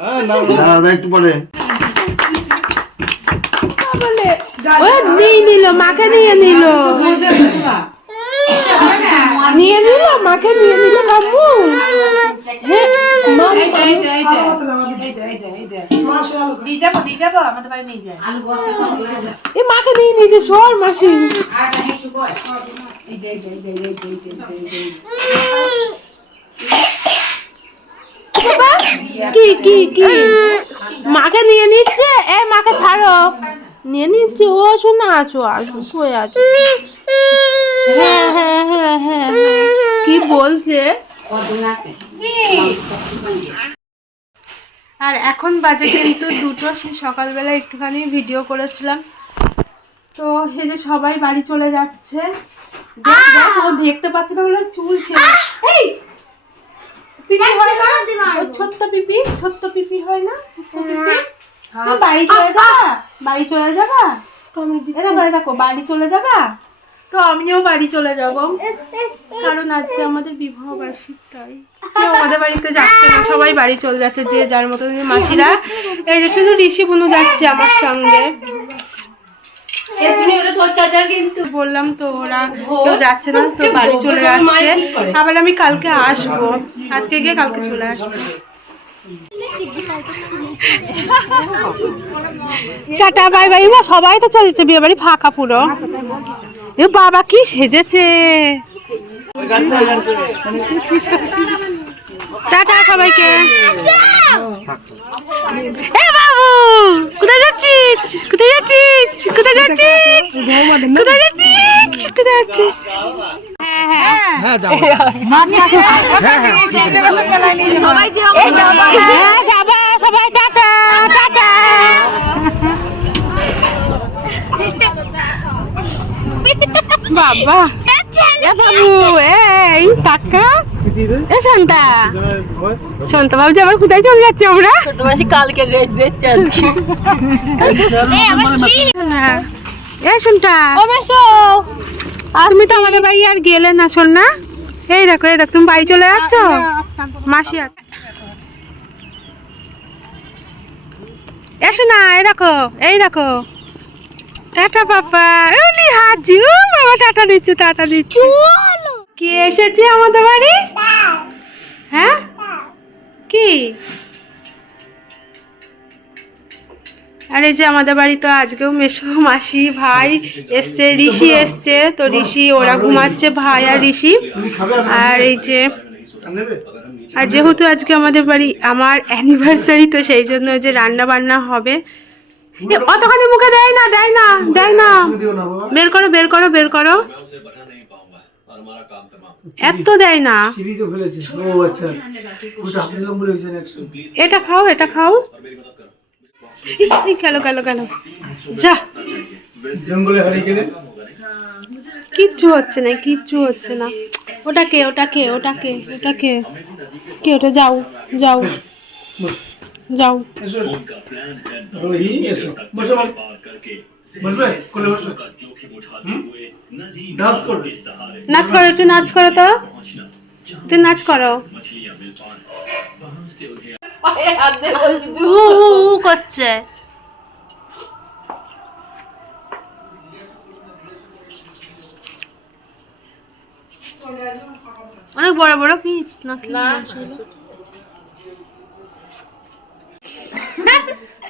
হ্যাঁ না দাঁড়া দাঁড়া একটু পরে নিয়ে নিল মাকে নিয়ে নিল নিয়ে নিল মাকে নিয়ে নিল হ্যাঁ, এ মাকে নিয়ে নিয়েছে সর মাসি বাবা, কি কি কি? মাকে নিয়ে নিচ্ছে? এ মাকে ছাড়ো। নিয়ে নিচ্ছে। ও শোনা আছো আসো শুয়ে আছো। হ্যাঁ হ্যাঁ হ্যাঁ হ্যাঁ হ্যাঁ। কি বলছে? আর এখন বাজে কিন্তু দুটো। সে সকালবেলা একটুখানি ভিডিও করেছিলাম। তো এই যে সবাই বাড়ি চলে যাচ্ছে। দেখ ও দেখতে পাচ্ছে না বলে চুল ছেড়ে এই! পিপি হয় না? ওই ছোট্ট পিপি ছোট্ট পিপি হয় না? ছোট্ট পিপি? বাড়ি চলে যাবা? বাড়ি চলে যাবা? দেখো দেখো বাড়ি চলে যাবা? তো আমিও বাড়ি চলে যাব। কারণ আজকে আমাদের বিবাহ বার্ষিক তাই। আমাদের বাড়িতে যাচ্ছে না সবাই বাড়ি চলে যাচ্ছে যে যার মতো মাসিরা। এই যে শুধু ঋষি বুনু যাচ্ছে আমার সঙ্গে। বললাম তো ওরা কেউ যাচ্ছে না তো বাড়ি চলে যাচ্ছে। আবার আমি কালকে আসব। আজকে গিয়ে কালকে চলে আসব। টাটা বাই বাই মা সবাই তো চলেছে বিয়ে বাড়ি ফাঁকা পুরো। এ বাবা কি সেজেছে? টাটা সবাইকে। এ কোথায় যাচ্ছিস? কোথায় যাচ্ছিস? কোথায় যাচ্ছিস? কোথায় যাচ্ছিস? কোথায় যাচ্ছিস? হ্যাঁ হ্যাঁ। হ্যাঁ সবাই টাটা। টাটা বাবা। বাবু এই টাকা। এ সন্তা সন্তা ভাবছি আবার কোথায় চলে যাচ্ছি আমরা কালকে রেস্ট দিচ্ছে আজকে। না। এ সন্তা তুমি তো আমাদের বাড়ি আর গেলে না শোন না। এই দেখো এই দেখো তুমি বাড়ি চলে যাচ্ছ? মাসি আছে। এসো না এই দেখো এই দেখো। টাটা পাপা। উনি হাজি ও বাবা টাটা দিচ্ছে টাটা দিচ্ছে। কে এসেছে আমাদের বাড়ি? হ্যাঁ? কি? আর এই যে আমাদের বাড়ি তো আজকেও মেশো মাসি ভাই এসছে, ঋষি এসছে। তো ঋষি, ওরা ঘুমাচ্ছে, ভাই আর ঋষি। আর এই যে, আর যেহেতু আজকে আমাদের বাড়ি, আমার অ্যানিভার্সারি তো সেই জন্য যে রান্না বান্না হবে। অতখানি মুখে দেয় না দেয় না দেয় না। বের করো বের করো বের করো। এত দেয় না। ও আচ্ছা। এটা খাও এটা খাও। গেল গেল গেল যা। জঙ্গলে হারিয়ে কিচ্ছু হচ্ছে না কিচ্ছু হচ্ছে না। ওটা কে ওটা কে ওটা কে ওটা কে? কে ওটা যাও যাও। যাও। এসো এসো রোহি এসো বসো বল বসবে কোলে বসবে ডান্স করবে নাচ করো একটু নাচ করো তো। একটু নাচ করো। করছে। অনেক বড় বড় পিস নাকি?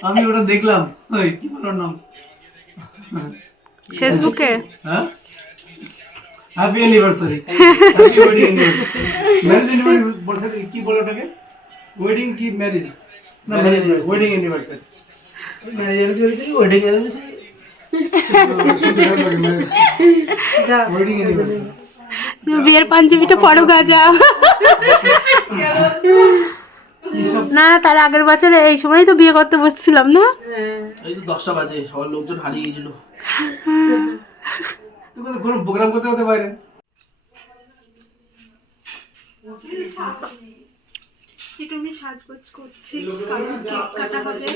আমি ওটা দেখলাম। ওই কি বলার নাম? ফেসবুকে? হ্যাঁ? Happy anniversary happy wedding anniversary marriage anniversary কি বলে ওটাকে? ওয়েডিং কি ম্যারেজ না marriage wedding anniversary marriage anniversary wedding anniversary wedding anniversary তুমি বিয়ের পাঞ্জাবিটা পরো গাজা। সব না তার আগের বছরে এই সময় তো বিয়ে করতে বসছিলাম না? এই তো দশটা বাজে সবার লোকজন হারিয়ে গেছিল। কোনো প্রোগ্রাম করতে হতে পারে। একটু আমি সাজগোজ করছি কারণ কেক কাটা হবে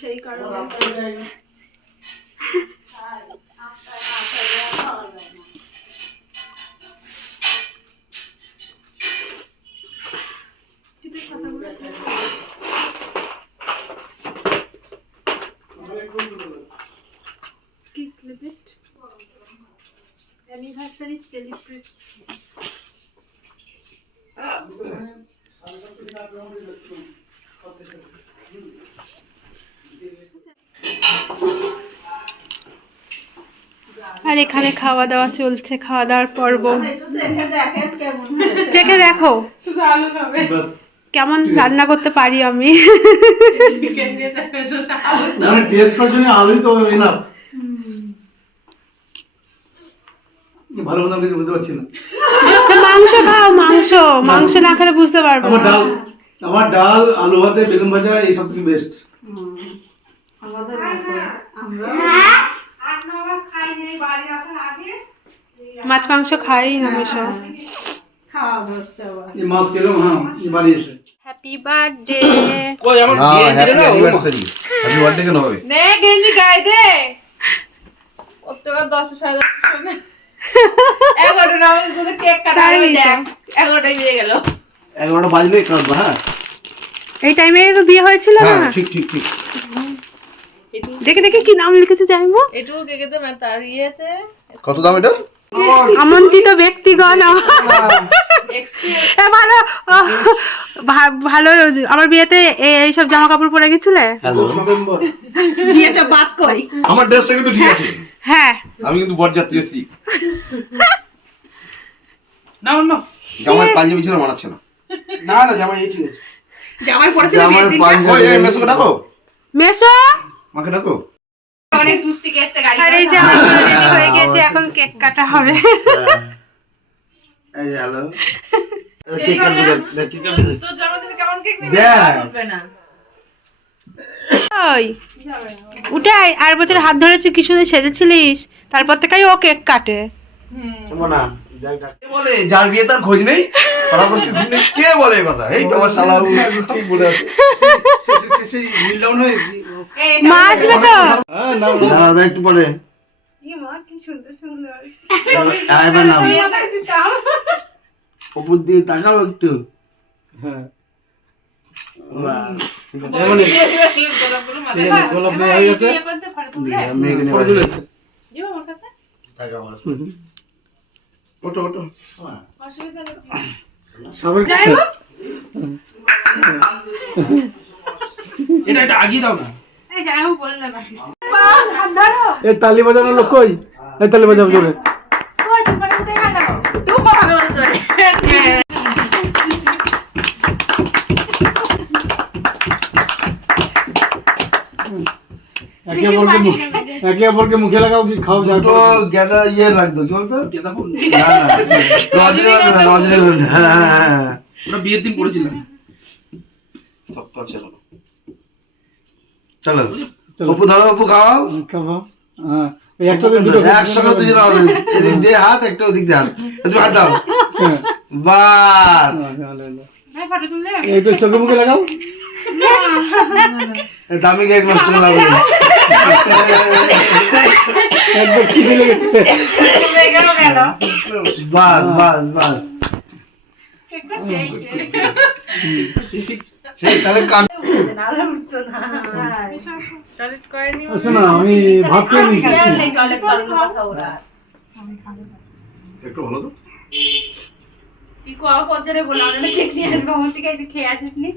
সেই কারণে অ্যানিভার্সারি সেলিব্রেট আর এখানে খাওয়া দাওয়া চলছে খাওয়া দাওয়ার পর্ব। চেখে দেখো। বাস। কেমন রান্না করতে পারি আমি? মানে টেস্ট করার জন্য আলুই তো এনাফ মতো আমি কিছু বুঝতে পারছি না। মাংস খাও মাংস মাংস না খেলে বুঝতে পারব আমার ডাল আমার ডাল আলু ভাতে বেগুন ভাজা এই সব থেকে বেস্ট মাছ মাংস খাই হ্যাঁ বাড়ি না হ্যাপি হ্যাপি বার্থডে কেন হবে? নে গেঞ্জি গায়ে দে। অতটা দশটা সাড়ে দশটা শুনে এগারোটা না আমাদের কেক কাটা হবে দেখ। এগারোটায় বেজে গেল। এগারোটা বাজলে কাটবো হ্যাঁ? এই টাইমে তো বিয়ে হয়েছিল হ্যাঁ না ঠিক ঠিক। ঠিক দেখে দেখে কি নাম লিখেছে জানব এটুকু কেকে তো তার ইয়েতে। কত দাম এটা আমন্ত্রিত ব্যক্তিগণ। ভালো ভালো আমার বিয়েতে এ- এইসব জামা কাপড় পরে গেছিলে? হ্যালো। নভেম্বর। বাস কই? আমার ড্রেসটা কিন্তু ঠিক আছে। হ্যাঁ। আমি কিন্তু বরযাত্রী এসেছি না না জামাই পাঞ্জাবি ছিল মানাচ্ছে না। না না জামাই এই ঠিক আছে। জামাই পড়েছিল জামাই পাঞ্জাবি এই মেসোকে ডাকো। মেশো মাকে ডাকো। অনেক দূর থেকে এসে গাড়ি আর এই যে আমার ready হয়ে গেছে এখন কেক কাটা হবে। এই হ্যালো কেক কাটবি কেক কাটবি। তোর জন্মদিনে কেমন কেক নিবি? বলবে না। ওই উঠে আয়, আর বছর হাত ধরেছি কি সুন্দর সেজেছিলিস। তারপর থেকেই ও কেক কাটে। শোনো না, যাই ডাক। কে বলে? যার বিয়ে তার খোঁজ নেই কে বলে কথা? এই শালা হয়ে মা আসবে তো? হ্যাঁ দাঁড়া একটু পরে। হ্যাঁ, উপর দিয়ে তাকাও একটু। হ্যাঁ বাস, ঠিক আছে। এমনই গোলাপগুলো মাথায় ঠিক আছে, গোলাপ নেওয়া হয়ে গেছে। সাবের এটা এটা আগিয়ে দাও না। এই তালি বাজানোর লোক কই? এই তালি বাজাবো জোরে। একে অপরকে মুখ একে অপরকে মুখে লাগাও কি খাও যা তো গেদা ইয়ে লাগতো কি বলতো? কেদা ফুল। না, না, রজনীগন্ধা রজনীগন্ধা হ্যাঁ হ্যাঁ হ্যাঁ ওটা বিয়ের দিন পড়েছিলাম। সব কাছে চলো চলো চলো। অপু ধরো অপু খাওয়াও খাব। হ্যাঁ ওই দুটো একসঙ্গে দুজন হবে। এদিক দিয়ে হাত একটা ওদিক দিয়ে হাত। তুমি হাত দাও। হ্যাঁ। বাস। এই তো চোখে মুখে লাগাও। দামি কেক নষ্ট লাগবে একবার খিদে লেগেছে। বাস বাস বাস। আমি ভাত খেয়ে একটু ভালো তো। রে, ঘুমাচ্ছে ও তো মাই আমাদের ফ্যামিলি বাইরে চলে গিয়েছে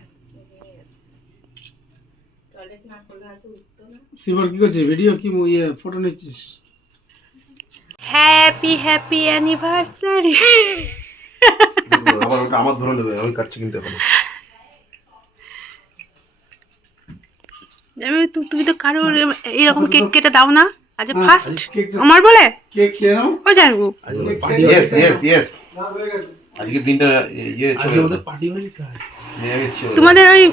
শিবর কি করছিস? ভিডিও কি ইয়ে ফটো নিচ্ছিস? হ্যাপি হ্যাপি অ্যানিভার্সারি আবার ওটা আমার ধরে নেবে আমি কাটছি কিন্তু এখন। তুমি তো কারোর এরকম কেক কেটে দাও না আজ হ্যাঁ, ফার্স্ট আমার বলে? কেক খেয়ে নাও। ও জানব। ইয়েস ইয়েস ইয়েস আজকে দিনটা ইয়ে চলে পার্টি হয়ে তোমাদের ওই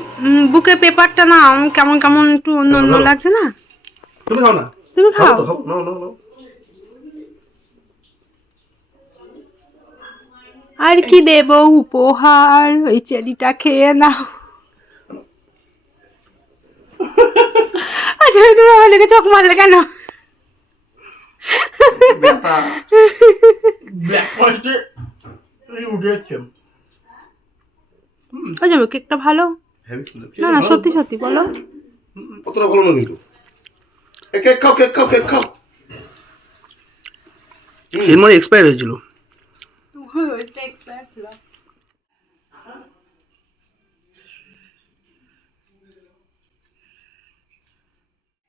বুকে পেপারটা না কেমন কেমন একটু অন্য অন্য লাগছে না? তুমি খাও না? তুমি খাও। আর কি দেব উপহার? ওই চেরিটা খেয়ে নাও। আচ্ছা তুমি আমার দিকে চোখ মারলে কেন? এই উঠে যাচ্ছে ওই যাবে কেকটা ভালো? না না সত্যি সত্যি বলো। অতটা ভালো না কিন্তু। কেক খাও কেক খাও কেক খাও। এর মানে এক্সপায়ার হয়েছিল। ছিল।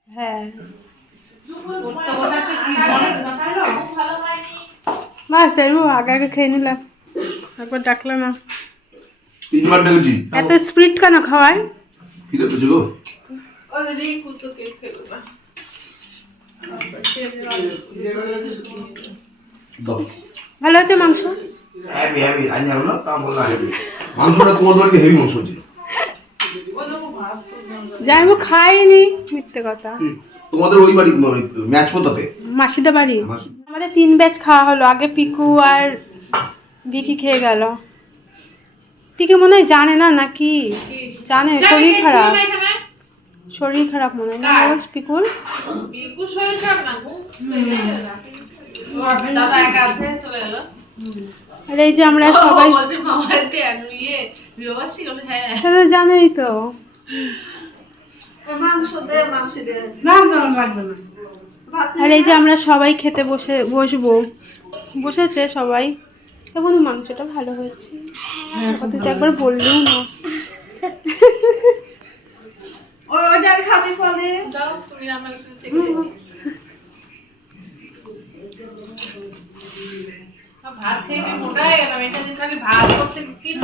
হ্যাঁ। বাস আগে আগে খেয়ে নিলাম। একবার ডাকলাম না। তিনবার ডেকেছি এত স্প্রিট কেন খাওয়ায়? কি দেখেছ গো? ভালো আছে মাংস? হেভি হেভি আমি জানো না? তা বললাম হেভি মাংসটা তোমার বাড়িতে হেভি মাংস ছিল যাইবো খাইনি মিথ্যে কথা। তোমাদের ওই বাড়ি ম্যাচ কোথাতে মাসিদা বাড়ি। আমাদের তিন ব্যাচ খাওয়া হলো আগে পিকু আর ভিকি খেয়ে গেল। পিকু মনে হয় জানে না নাকি? জানে শরীর খারাপ। শরীর খারাপ মনে হয় না বিকু শরীর খারাপ না গো। দাদা একা আছে চলে গেল আর এই যে আমরা সবাই ইয়ে হ্যাঁ। সেটা জানোই তো। আর এই যে। আমরা সবাই খেতে বসে বসবো। বসেছে সবাই। এবং মাংসটা ভালো হয়েছে। কত তো একবার বললেও না। যাও তুমি আমার সাথে ভাত খেয়ে মোটা হয়ে গেলাম এটা খালি ভাত করতে তিন